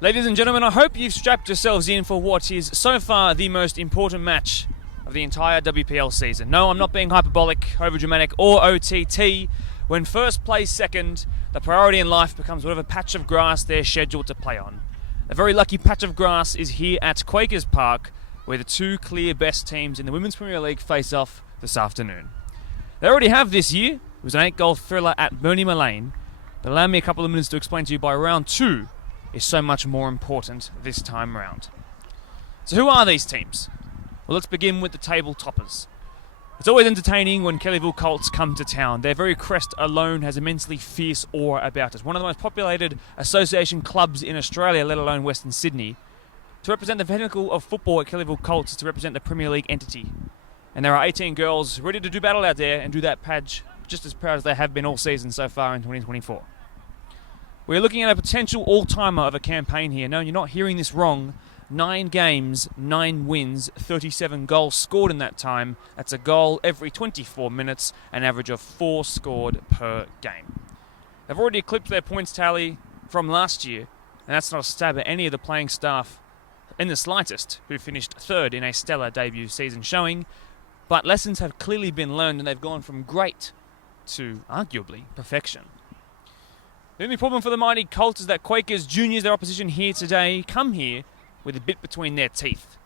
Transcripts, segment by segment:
Ladies and gentlemen, I hope you've strapped yourselves in for what is so far the most important match of the entire WPL season. No, I'm not being hyperbolic, overdramatic, or OTT. When first plays second, the priority in life becomes whatever patch of grass they're scheduled to play on. A very lucky patch of grass is here at Quakers Park, where the two clear best teams in the Women's Premier League face off this afternoon. They already have this year. It was an 8-goal thriller at Bernie Mullane, but allow me a couple of minutes to explain to you why round 2 is so much more important this time round. So who are these teams? Well, let's begin with the table toppers. It's always entertaining when Kellyville Colts come to town. Their very crest alone has immensely fierce aura about it. One of the most populated association clubs in Australia, let alone Western Sydney. To represent the pinnacle of football at Kellyville Colts is to represent the Premier League entity. And there are 18 girls ready to do battle out there and do that badge just as proud as they have been all season so far in 2024. We're looking at a potential all-timer of a campaign here. No, you're not hearing this wrong. 9 games, 9 wins, 37 goals scored in that time. That's a goal every 24 minutes, an average of 4 scored per game. They've already eclipsed their points tally from last year, and that's not a stab at any of the playing staff in the slightest, who finished third in a stellar debut season showing. But lessons have clearly been learned, and they've gone from great to arguably perfection. The only problem for the mighty Colts is that Quakers juniors, their opposition here today, come here with a bit between their teeth.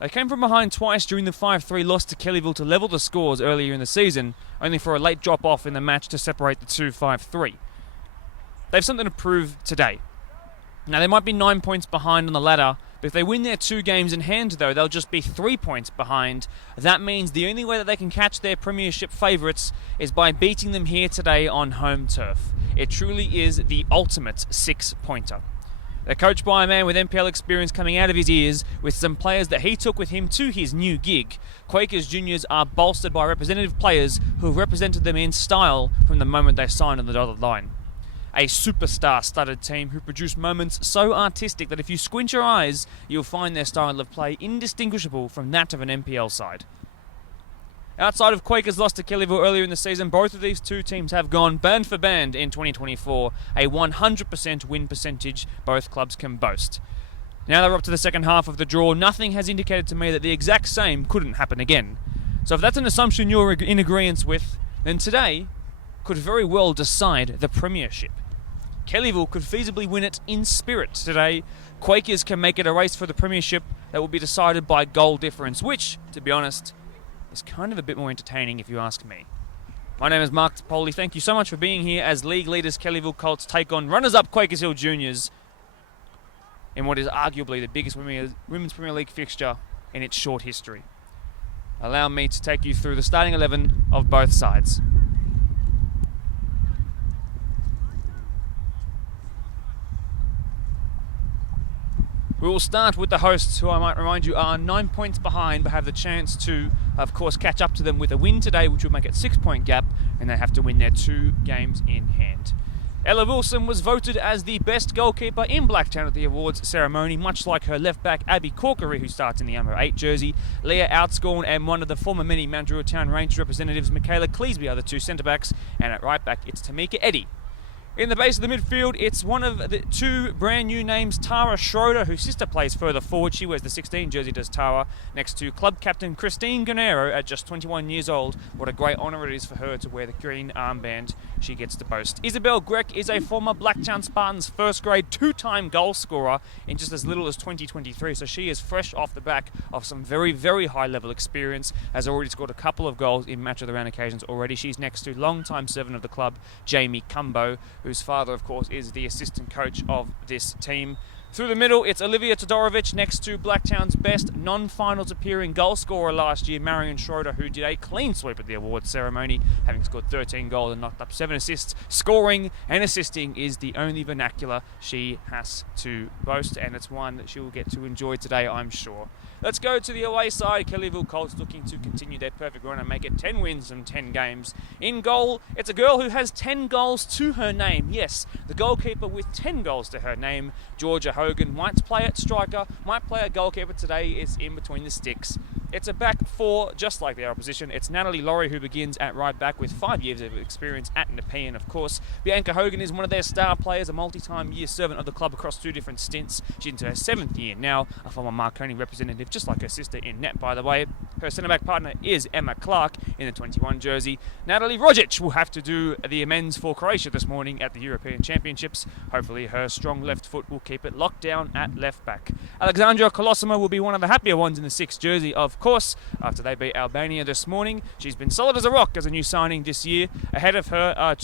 They came from behind twice during the 5-3 loss to Kellyville to level the scores earlier in the season, only for a late drop-off in the match to separate the two 5-3. They have something to prove today. Now, they might be 9 points behind on the ladder, but if they win their 2 games in hand, though, they'll just be 3 points behind. That means the only way that they can catch their premiership favourites is by beating them here today on home turf. It truly is the ultimate 6-pointer. They're coached by a man with NPL experience coming out of his ears, with some players that he took with him to his new gig. Quakers juniors are bolstered by representative players who have represented them in style from the moment they signed on the dotted line. A superstar-studded team who produce moments so artistic that if you squint your eyes, you'll find their style of play indistinguishable from that of an NPL side. Outside of Quakers' loss to Kellyville earlier in the season, both of these two teams have gone band for band in 2024, a 100% win percentage both clubs can boast. Now that we're up to the second half of the draw, nothing has indicated to me that the exact same couldn't happen again. So if that's an assumption you're in agreement with, then today could very well decide the premiership. Kellyville could feasibly win it in spirit today. Quakers can make it a race for the premiership that will be decided by goal difference, which, to be honest, is kind of a bit more entertaining if you ask me. My name is Mark Topoli. Thank you so much for being here as league leaders Kellyville Colts take on runners-up Quakers Hill Juniors in what is arguably the biggest Women's Premier League fixture in its short history. Allow me to take you through the starting 11 of both sides. We will start with the hosts, who I might remind you are 9 points behind, but have the chance to, of course, catch up to them with a win today, which will make it 6-point gap, and they have to win their 2 games in hand. Ella Wilson was voted as the best goalkeeper in Blacktown at the awards ceremony, much like her left-back Abby Corkery, who starts in the number 8 jersey. Leah Outscorn and one of the former many Mandurah Town Rangers representatives, Michaela Cleesby, are the 2 centre-backs, and at right-back it's Tamika Eddy. In the base of the midfield, it's one of the 2 brand new names, Tara Schroeder, whose sister plays further forward. She wears the 16 jersey, does Tara, next to club captain Christine Guerrero at just 21 years old. What a great honour it is for her to wear the green armband she gets to boast. Isabel Grech is a former Blacktown Spartans first grade 2-time goal scorer in just as little as 2023, so she is fresh off the back of some very, very high level experience, has already scored a couple of goals in match of the round occasions already. She's next to long-time servant of the club, Jamie Cumbo, whose father, of course, is the assistant coach of this team. Through the middle, it's Olivia Todorovic next to Blacktown's best non-finals appearing goal scorer last year, Marion Schroeder, who did a clean sweep at the awards ceremony, having scored 13 goals and knocked up 7 assists. Scoring and assisting is the only vernacular she has to boast, and it's one that she will get to enjoy today, I'm sure. Let's go to the away side. Kellyville Colts looking to continue their perfect run and make it 10 wins from 10 games. In goal, it's a girl who has 10 goals to her name. Yes, the goalkeeper with 10 goals to her name, Georgia Hogan. Might play at striker, might play at goalkeeper today, is in between the sticks. It's a back four, just like their opposition. It's Natalie Laurie who begins at right back with 5 years of experience at Nepean, of course. Bianca Hogan is one of their star players, a multi-time year servant of the club across 2 different stints. She's into her 7th year now, a former Marconi representative, just like her sister in net, by the way. Her centre-back partner is Emma Clark in the 21 jersey. Natalie Rogic will have to do the amends for Croatia this morning at the European Championships. Hopefully her strong left foot will keep it locked down at left back. Alexandra Kolosima will be one of the happier ones in the 6th jersey, of course, after they beat Albania this morning. She's been solid as a rock as a new signing this year. Ahead of her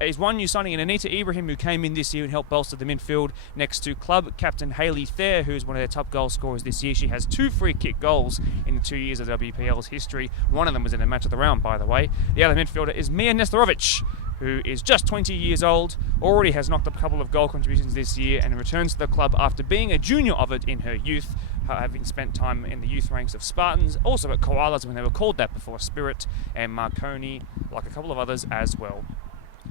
is one new signing in Anita Ibrahim, who came in this year and helped bolster the midfield, next to club captain Hayley Thayer, who's one of their top goal scorers this year. She has 2 free kick goals in the 2 years of WPL's history. One of them was in the match of the round, by the way. The other midfielder is Mia Nestorovic, who is just 20 years old, already has knocked up a couple of goal contributions this year, and returns to the club after being a junior of it in her youth, having spent time in the youth ranks of Spartans, also at Koalas when they were called that before Spirit, and Marconi, like a couple of others as well.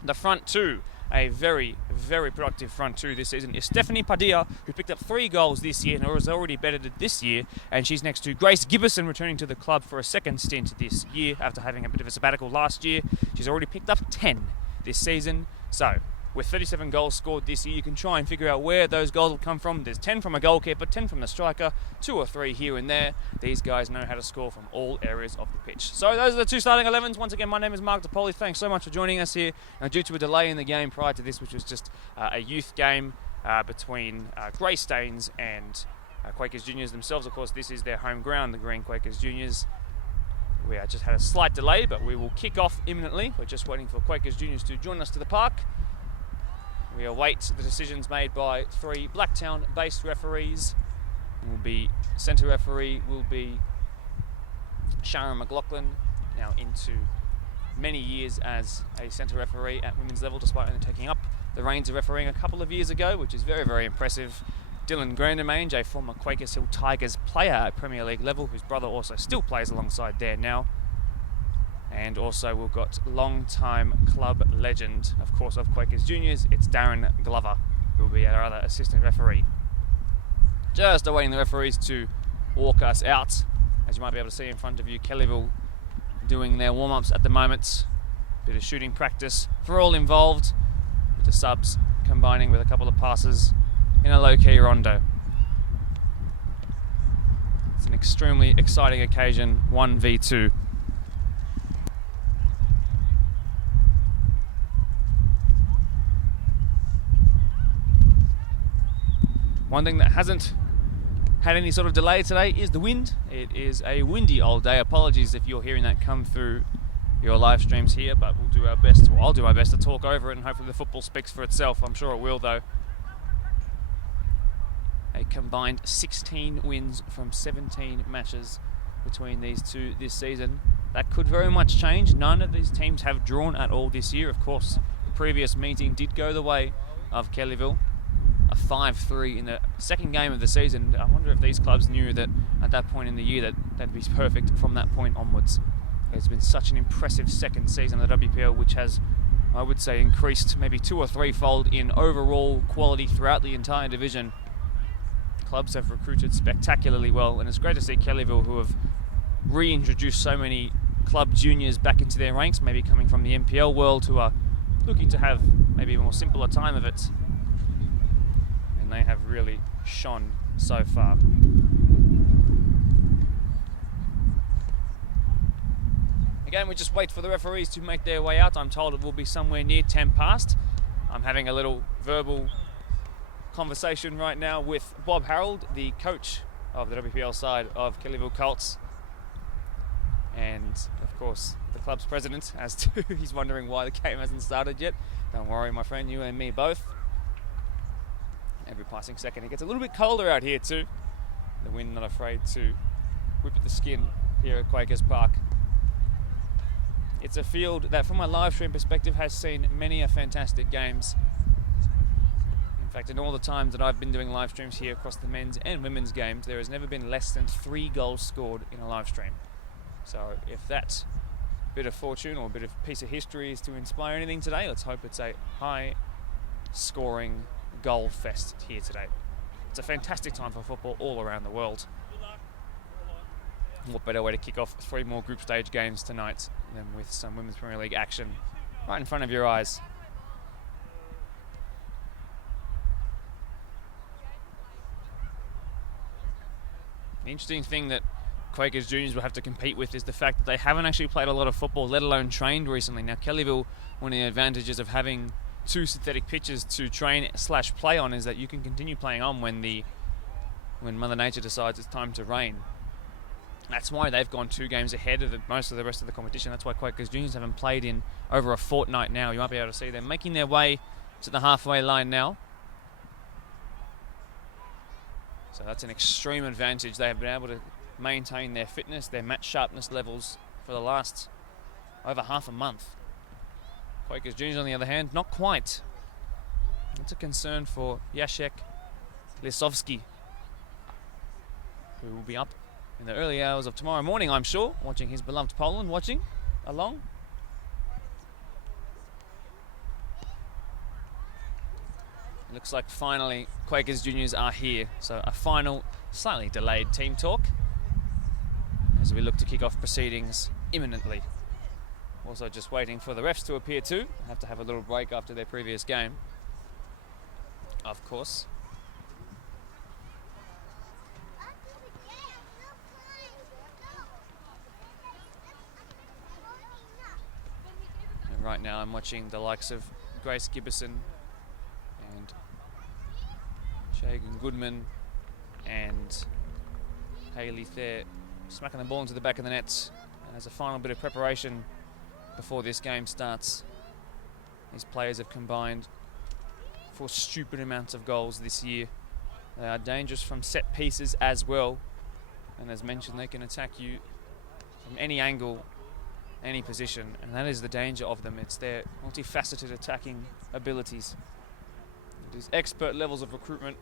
The front two, a very, very productive front two this season, is Stephanie Padilla, who picked up 3 goals this year and has already bettered it this year, and she's next to Grace Gibbison, returning to the club for a second stint this year after having a bit of a sabbatical last year. She's already picked up 10 this season. So with 37 goals scored this year, you can try and figure out where those goals will come from. There's 10 from a goalkeeper, 10 from the striker, 2 or 3 here and there. These guys know how to score from all areas of the pitch. So those are the 2 starting 11s. Once again, my name is Mark DePoli. Thanks so much for joining us here. Now, due to a delay in the game prior to this, which was just a youth game between Grey Stains and Quakers Juniors themselves. Of course, this is their home ground, the Green Quakers Juniors. We just had a slight delay, but we will kick off imminently. We're just waiting for Quakers Juniors to join us to the park. We await the decisions made by 3 Blacktown-based referees. Centre referee will be Sharon McLaughlin, now into many years as a centre referee at women's level, despite only taking up the reins of refereeing a couple of years ago, which is very, very impressive. Dylan Grandemange, a former Quakers Hill Tigers player at Premier League level, whose brother also still plays alongside there now. And also we've got long-time club legend, of course, of Quakers Juniors. It's Darren Glover, who will be our other assistant referee. Just awaiting the referees to walk us out. As you might be able to see in front of you, Kellyville doing their warm-ups at the moment. Bit of shooting practice for all involved, with the subs combining with a couple of passes in a low-key rondo. It's an extremely exciting occasion, 1v2. One thing that hasn't had any sort of delay today is the wind. It is a windy old day. Apologies if you're hearing that come through your live streams here, but we'll do our best. Well, I'll do my best to talk over it, and hopefully the football speaks for itself. I'm sure it will, though. A combined 16 wins from 17 matches between these two this season. That could very much change. None of these teams have drawn at all this year. Of course, the previous meeting did go the way of Kellyville. A 5-3 in the second game of the season. I wonder if these clubs knew that at that point in the year that that'd be perfect from that point onwards. It's been such an impressive second season of the WPL, which has, I would say, increased maybe 2 or 3-fold in overall quality throughout the entire division. Clubs have recruited spectacularly well, and it's great to see Kellyville, who have reintroduced so many club juniors back into their ranks, maybe coming from the NPL world, who are looking to have maybe a more simpler time of it. They have really shone so far. Again, we just wait for the referees to make their way out. I'm told it will be somewhere near 10 past. I'm having a little verbal conversation right now with Bob Harold, the coach of the WPL side of Kellyville Colts, and of course the club's president, as to he's wondering why the game hasn't started yet. Don't worry, my friend, you and me both. Every passing second it gets a little bit colder out here too. The wind not afraid to whip at the skin here at Quakers Park. It's a field that, from a live stream perspective, has seen many a fantastic games. In fact, in all the times that I've been doing live streams here across the men's and women's games, there has never been less than 3 goals scored in a live stream. So if that bit of fortune or a bit of piece of history is to inspire anything today, let's hope it's a high scoring goal fest here today. It's a fantastic time for football all around the world. What better way to kick off 3 more group stage games tonight than with some Women's Premier League action right in front of your eyes. The interesting thing that Quakers juniors will have to compete with is the fact that they haven't actually played a lot of football, let alone trained recently. Now, Kellyville, one of the advantages of having 2 synthetic pitches to train/play on is that you can continue playing on when Mother Nature decides it's time to rain. That's why they've gone 2 games ahead of most of the rest of the competition. That's why Quakers juniors haven't played in over a fortnight now. You might be able to see them making their way to the halfway line now. So that's an extreme advantage. They have been able to maintain their fitness, their match sharpness levels for the last over half a month. Quakers juniors, on the other hand, not quite. That's a concern for Jacek Lisowski, who will be up in the early hours of tomorrow morning, I'm sure, watching his beloved Poland, watching along. It looks like finally Quakers juniors are here. So a final, slightly delayed team talk as we look to kick off proceedings imminently. Also just waiting for the refs to appear too. Have to have a little break after their previous game, of course. And right now I'm watching the likes of Grace Gibbison and Shagan Goodman and Hayley Thayer smacking the ball into the back of the nets. And as a final bit of preparation before this game starts, these players have combined for stupid amounts of goals this year. They are dangerous from set pieces as well. And as mentioned, they can attack you from any angle, any position. And that is the danger of them. It's their multifaceted attacking abilities. It is expert levels of recruitment.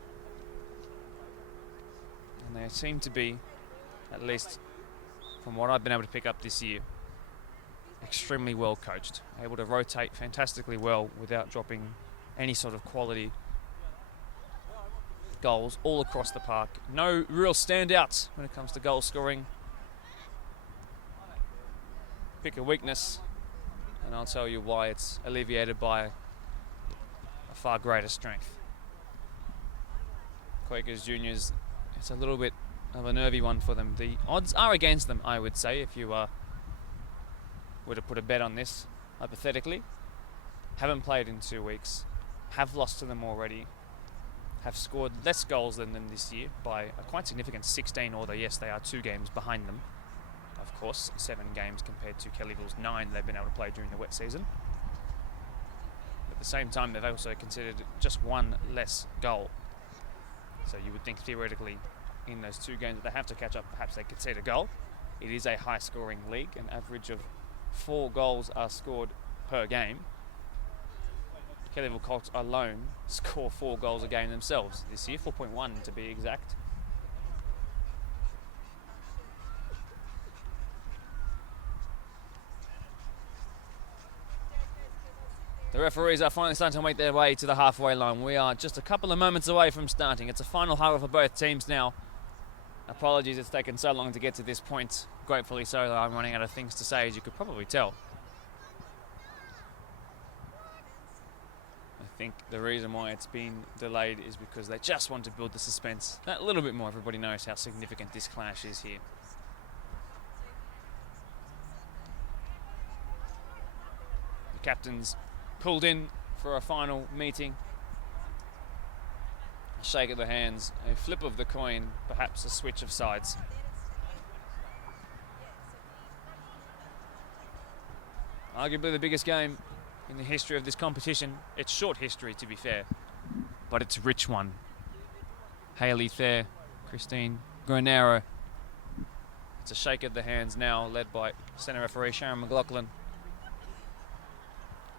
And they seem to be, at least from what I've been able to pick up this year, extremely well coached, able to rotate fantastically well without dropping any sort of quality goals all across the park. No real standouts when it comes to goal scoring. Pick a weakness and I'll tell you why it's alleviated by a far greater strength. Quakers juniors, it's a little bit of a nervy one for them. The odds are against them, I would say, if you were to put a bet on this, hypothetically. Haven't played in 2 weeks, have lost to them already, have scored less goals than them this year by a quite significant 16, although yes, they are 2 games behind them. Of course, 7 games compared to Kellyville's 9 they've been able to play during the wet season. But at the same time, they've also considered just 1 less goal. So you would think theoretically in those 2 games that they have to catch up, perhaps they concede a goal. It is a high-scoring league, an average of 4 goals are scored per game. Kellyville Colts alone score 4 goals a game themselves this year, 4.1 to be exact. The referees are finally starting to make their way to the halfway line. We are just a couple of moments away from starting. It's a final hurrah for both teams now. Apologies it's taken so long to get to this point. Gratefully so, though I'm running out of things to say, as you could probably tell. I think the reason why it's been delayed is because they just want to build the suspense a little bit more. Everybody knows how significant this clash is here. The captains pulled in for a final meeting. A shake of the hands, a flip of the coin, perhaps a switch of sides. Arguably the biggest game in the history of this competition. It's short history, to be fair, but it's a rich one. Hayley Thayer, Christine Granero. It's a shake of the hands now, led by centre referee Sharon McLaughlin.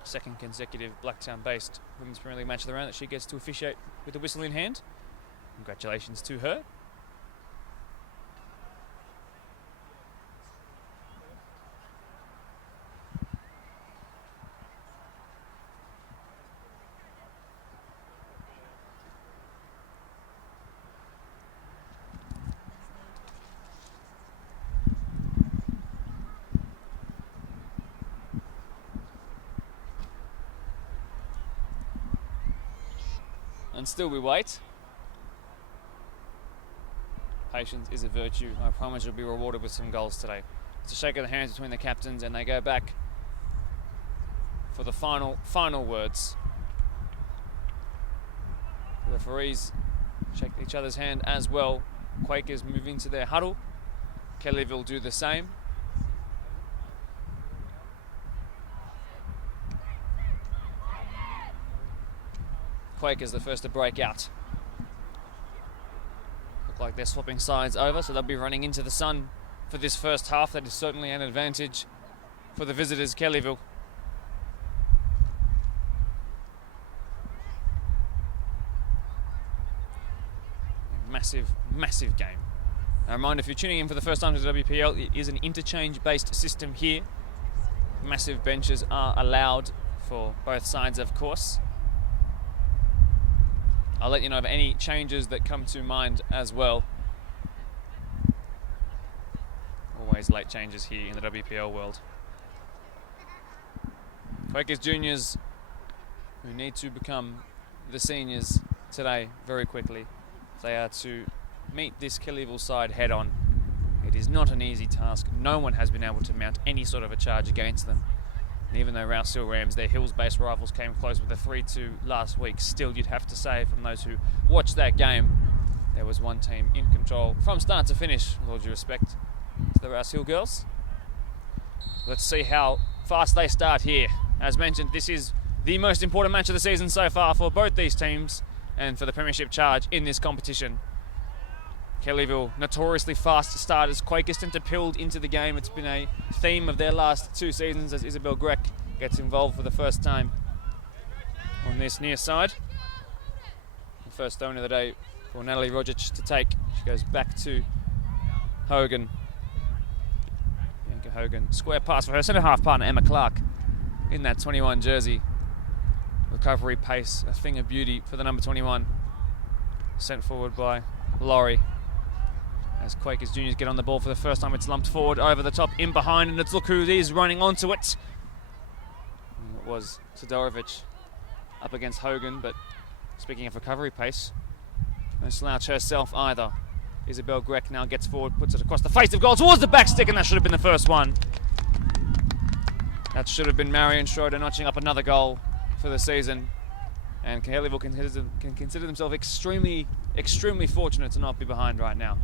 Second consecutive Blacktown-based Women's Premier League match of the round that she gets to officiate with the whistle in hand. Congratulations to her. and still we wait. Patience is a virtue. I promise you'll be rewarded with some goals today. It's a shake of the hands between the captains, and they go back for the final words. The referees shake each other's hand as well. Quakers move into their huddle. Kellyville do the same. Quakers the first to break out. Look like they're swapping sides over, so they'll be running into the sun for this first half. That is certainly an advantage for the visitors, Kellyville. Massive game. A reminder, if you're tuning in for the first time to the WPL, it is an interchange-based system here. Massive benches are allowed for both sides, of course. I'll let you know of any changes that come to mind as well. Always late changes here in the WPL world. Quakers juniors, who need to become the seniors today very quickly. They are to meet this Kellyville side head on. It is not an easy task. No one has been able to mount any sort of a charge against them. And even though Rouse Hill Rams, their Hills-based rivals, came close with a 3-2 last week, still you'd have to say, from those who watched that game, there was one team in control from start to finish, with all due respect to the Rouse Hill girls. Let's see how fast they start here. As mentioned, this is the most important match of the season so far for both these teams and for the premiership charge in this competition. Kellyville, notoriously fast starters. Quakers tend to build into the game. It's been a theme of their last 2 seasons as Isabel Grech gets involved for the first time on this near side. The first stone of the day for Natalie Rogic to take. She goes back to Hogan. Bianca Hogan. Square pass for her centre-half partner, Emma Clark, in that 21 jersey. Recovery pace, a thing of beauty for the number 21. Sent forward by Laurie. As Quakers juniors get on the ball for the first time, it's lumped forward over the top, in behind, and it's look who is running onto it. And it was Todorovic up against Hogan, but speaking of recovery pace, no slouch herself either. Isabel Grech now gets forward, puts it across the face of goal towards the back stick, and that should have been the first one. That should have been Marion Schroeder notching up another goal for the season. And Kellyville can consider themselves extremely fortunate to not be behind right now.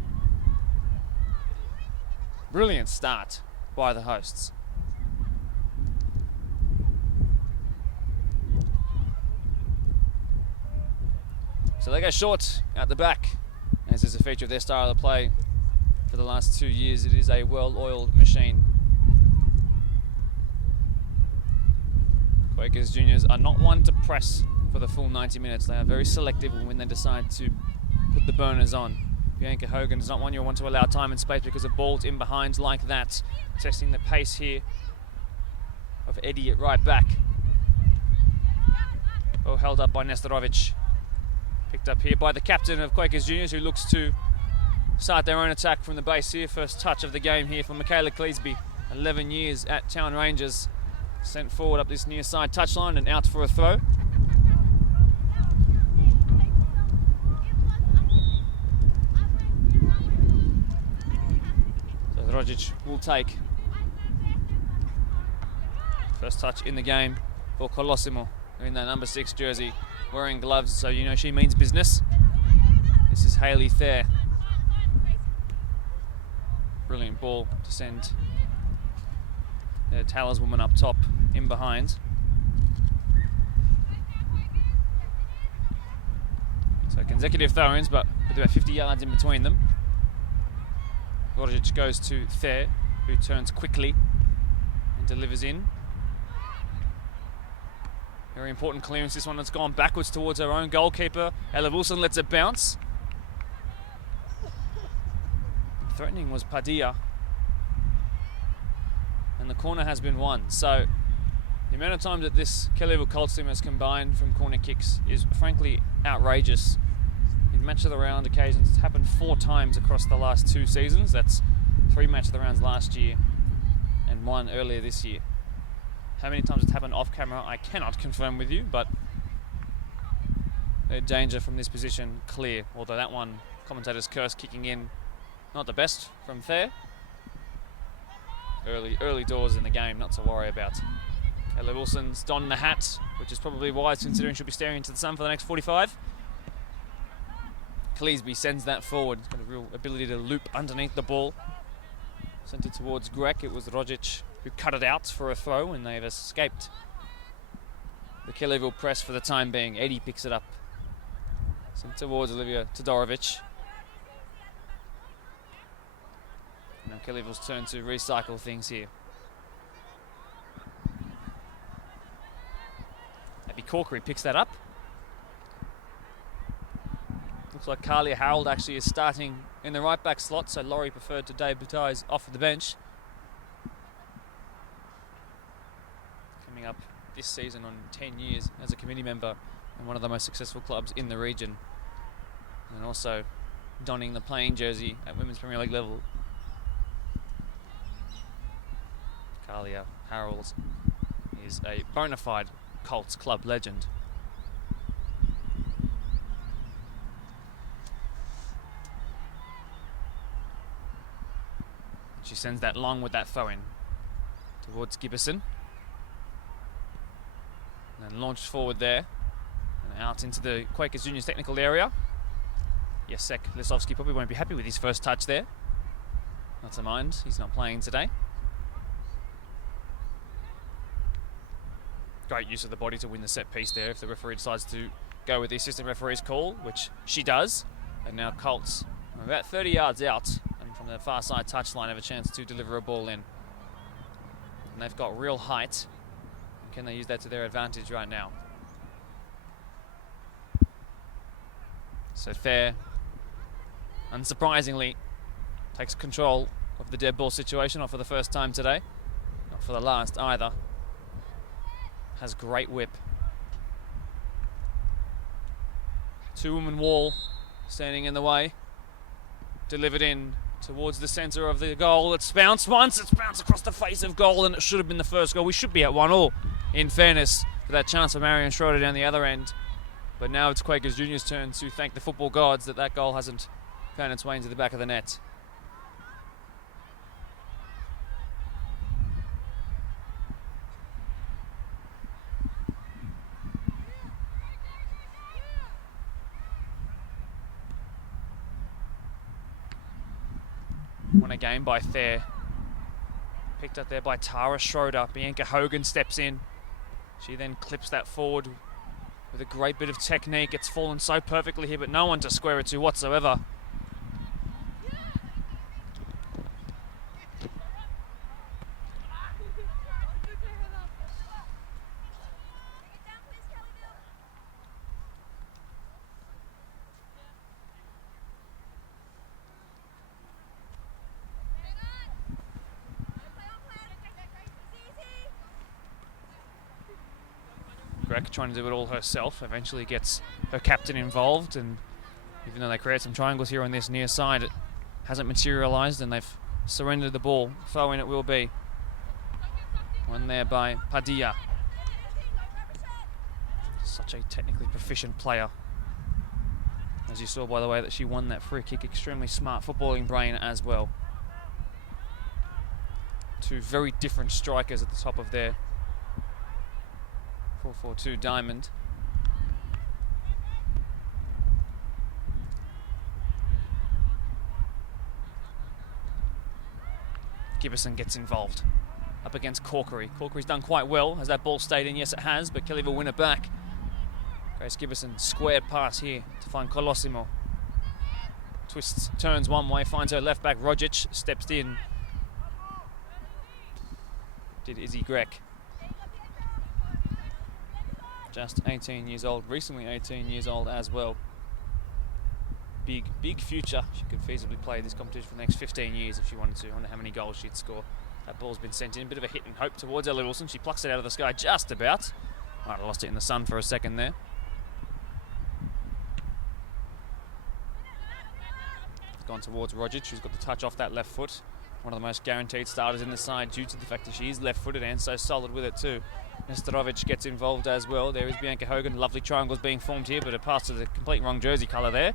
Brilliant start by the hosts. So they go short at the back, as is a feature of their style of play for the last 2 years. It is a well-oiled machine. Quakers juniors are not one to press for the full 90 minutes. They are very selective when they decide to put the burners on. Bianca Hogan is not one you want to allow time and space because of balls in behind like that. Testing the pace here of Eddie at right back. Well held up by Nestorovic. Picked up here by the captain of Quakers juniors, who looks to start their own attack from the base here. First touch of the game here for Michaela Cleesby. 11 years at Town Rangers. Sent forward up this near side touchline and out for a throw. So Rogic will take. First touch in the game for Colosimo in that number 6 jersey, wearing gloves, so you know she means business. This is Hayley Thayer. Brilliant ball to send the talisman up top, in behind. So consecutive throw-ins, but with about 50 yards in between them. Rogic goes to Thayer, who turns quickly and delivers in. Very important clearance, this one that's gone backwards towards her own goalkeeper. Ella Wilson lets it bounce. Threatening was Padilla. And the corner has been won. So the amount of times that this Kellyville Colts team has combined from corner kicks is frankly outrageous. In match of the round occasions, it's happened 4 times across the last 2 seasons. That's 3 match of the rounds last year and 1 earlier this year. How many times it's happened off camera, I cannot confirm with you, but their danger from this position clear. Although that one, commentator's curse kicking in, not the best from Thayer. Early doors in the game, not to worry about. Kelly Wilson's donned the hat, which is probably wise considering she'll be staring into the sun for the next 45. Cleesby sends that forward. He's got a real ability to loop underneath the ball. Sent it towards Grek. It was Rogic who cut it out for a throw, and they've escaped the Kellyville press for the time being. Eddie picks it up. Sent towards Olivia Todorovic. Now Kellyville's turn to recycle things here. Abby Corkery picks that up. Looks like Carlia Harold actually is starting in the right back slot, so Laurie preferred to debutise off the bench. Coming up this season on 10 years as a committee member in one of the most successful clubs in the region, and also donning the playing jersey at Women's Premier League level. Carlia Harold is a bona fide Colts club legend. She sends that long with that throw-in towards Gibbison. And then launched forward there and out into the Quakers Juniors technical area. Jacek Lisowski probably won't be happy with his first touch there. Not to mind, he's not playing today. Great use of the body to win the set piece there if the referee decides to go with the assistant referee's call, which she does. And now Colts are about 30 yards out and from the far side touchline have a chance to deliver a ball in. And they've got real height. And can they use that to their advantage right now? So Thayer, unsurprisingly, takes control of the dead ball situation, not for the first time today, not for the last either. Has great whip. Two-woman wall standing in the way. Delivered in towards the centre of the goal. It's bounced once, it's bounced across the face of goal, and it should have been the first goal. We should be at 1-1, in fairness, for that chance for Marion Schroeder down the other end. But now it's Quakers Juniors' turn to thank the football gods that goal hasn't found its way into the back of the net. Won a game by Thayer. Picked up there by Tara Schroeder. Bianca Hogan steps in. She then clips that forward with a great bit of technique. It's fallen so perfectly here, but no one to square it to whatsoever. Greg trying to do it all herself, eventually gets her captain involved, and even though they create some triangles here on this near side, it hasn't materialised and they've surrendered the ball. Throw in it will be. One there by Padilla. Such a technically proficient player. As you saw by the way that she won that free kick, extremely smart footballing brain as well. Two very different strikers at the top of their 4-4-2 diamond. Gibbison gets involved up against Corkery. Corkery's done quite well. Has that ball stayed in? Yes, it has, but Kelly will win it back. Grace Gibbison squared pass here to find Colosimo. Twists, turns one way, finds her left back. Rogic steps in. Did Izzy Grek. Just 18 years old, recently 18 years old as well. Big future. She could feasibly play this competition for the next 15 years if she wanted to. I wonder how many goals she'd score. That ball's been sent in. Bit of a hit and hope towards Ellie Wilson. She plucks it out of the sky just about. Might have lost it in the sun for a second there. It's gone towards Rogic, who's got the touch off that left foot. One of the most guaranteed starters in the side due to the fact that she is left-footed and so solid with it too. Nestorovic gets involved as well. There is Bianca Hogan. Lovely triangles being formed here, but a pass to the complete wrong jersey colour there.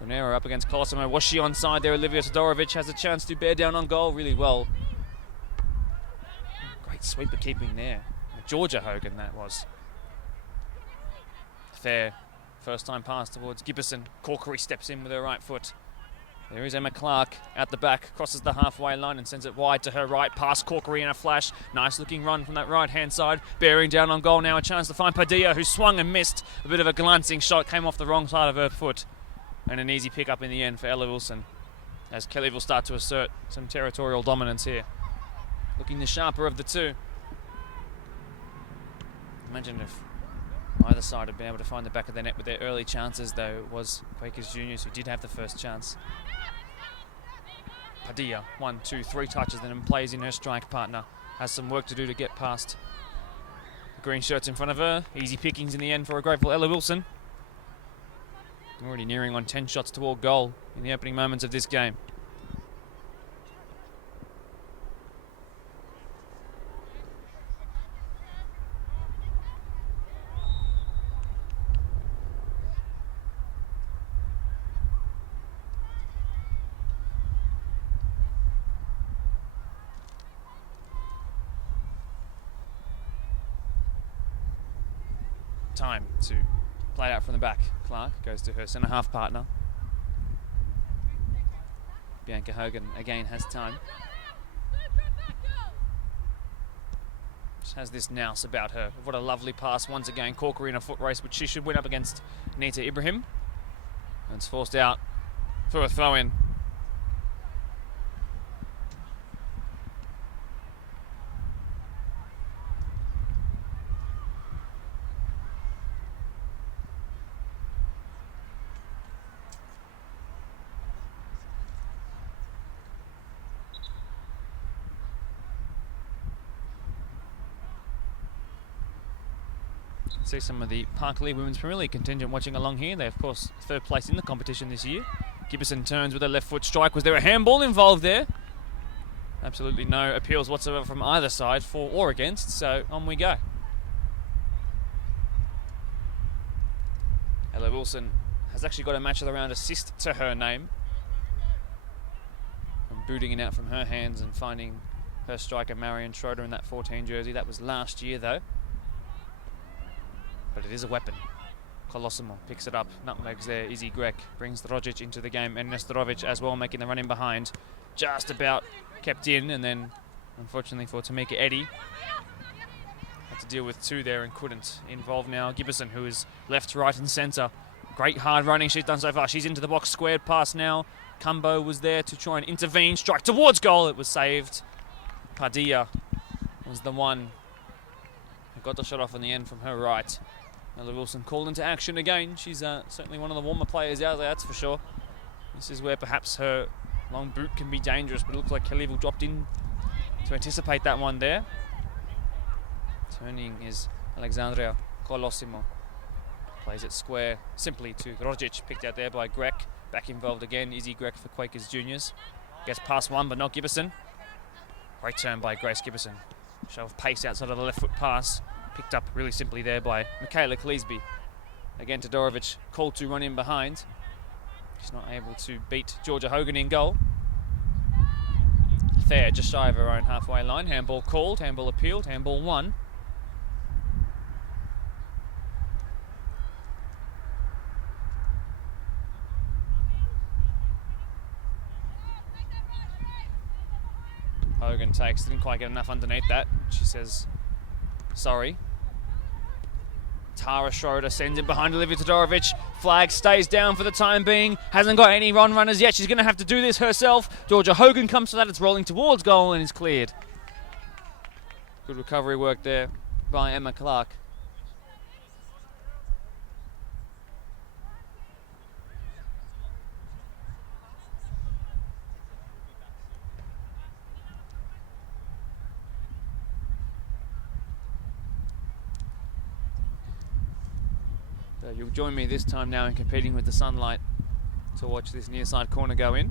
Donera up against Colosimo. Was she onside there? Olivia Todorovic has a chance to bear down on goal really well. Great sweeper keeping there. Georgia Hogan, that was. Fair. First time pass towards Gibberson. Corkery steps in with her right foot. There is Emma Clark at the back, crosses the halfway line and sends it wide to her right, past Corkery in a flash. Nice looking run from that right hand side, bearing down on goal now. A chance to find Padilla, who swung and missed. A bit of a glancing shot, came off the wrong side of her foot. And an easy pick up in the end for Ella Wilson, as Kelly will start to assert some territorial dominance here. Looking the sharper of the two. Imagine if either side had been able to find the back of the net with their early chances, though. It was Quakers Juniors who did have the first chance. Padilla, 1, 2, 3 touches, then plays in her strike partner. Has some work to do to get past the green shirts in front of her. Easy pickings in the end for a grateful Ella Wilson. Already nearing on 10 shots toward goal in the opening moments of this game. Time to play it out from the back. Clark goes to her centre half partner. Bianca Hogan again has time. Just has this nous about her. What a lovely pass once again. Corkery in a foot race, which she should win up against Nita Ibrahim. And it's forced out for a throw in. See some of the Parkley Women's Premier League contingent watching along here. They, of course, third place in the competition this year. Gibberson turns with a left foot strike. Was there a handball involved there? Absolutely no appeals whatsoever from either side, for or against, so on we go. Ella Wilson has actually got a match of the round assist to her name. From booting it out from her hands and finding her striker Marion Schroeder in that 14 jersey. That was last year though. But it is a weapon. Colosimo picks it up, nutmegs there. Izzy Grek brings Rogic into the game, and Nestorovic as well making the run in behind. Just about kept in, and then unfortunately for Tamika Eddy, had to deal with two there and couldn't. Involved now Gibberson, who is left, right and centre. Great hard running she's done so far. She's into the box, squared pass now. Cumbo was there to try and intervene, strike towards goal. It was saved. Padilla was the one who got the shot off in the end from her right. Ella Wilson called into action again. She's certainly one of the warmer players out there, that's for sure. This is where perhaps her long boot can be dangerous, but it looks like Kellyville dropped in to anticipate that one there. Turning is Alexandria Colosimo. Plays it square simply to Rogic, picked out there by Grek. Back involved again, Izzy Grek for Quakers Juniors. Gets past one, but not Gibberson. Great turn by Grace Gibberson. Show of pace outside of the left foot pass. Picked up really simply there by Michaela Cleesby. Again, Todorovic called to run in behind. She's not able to beat Georgia Hogan in goal. Fair, just shy of her own halfway line. Handball called, handball appealed, handball won. Hogan takes, didn't quite get enough underneath that. She says, sorry. Tara Schroeder sends it behind Olivia Todorovic. Flag stays down for the time being. Hasn't got any runners yet. She's going to have to do this herself. Georgia Hogan comes to that. It's rolling towards goal and is cleared. Good recovery work there by Emma Clark. So you'll join me this time now in competing with the sunlight to watch this near side corner go in.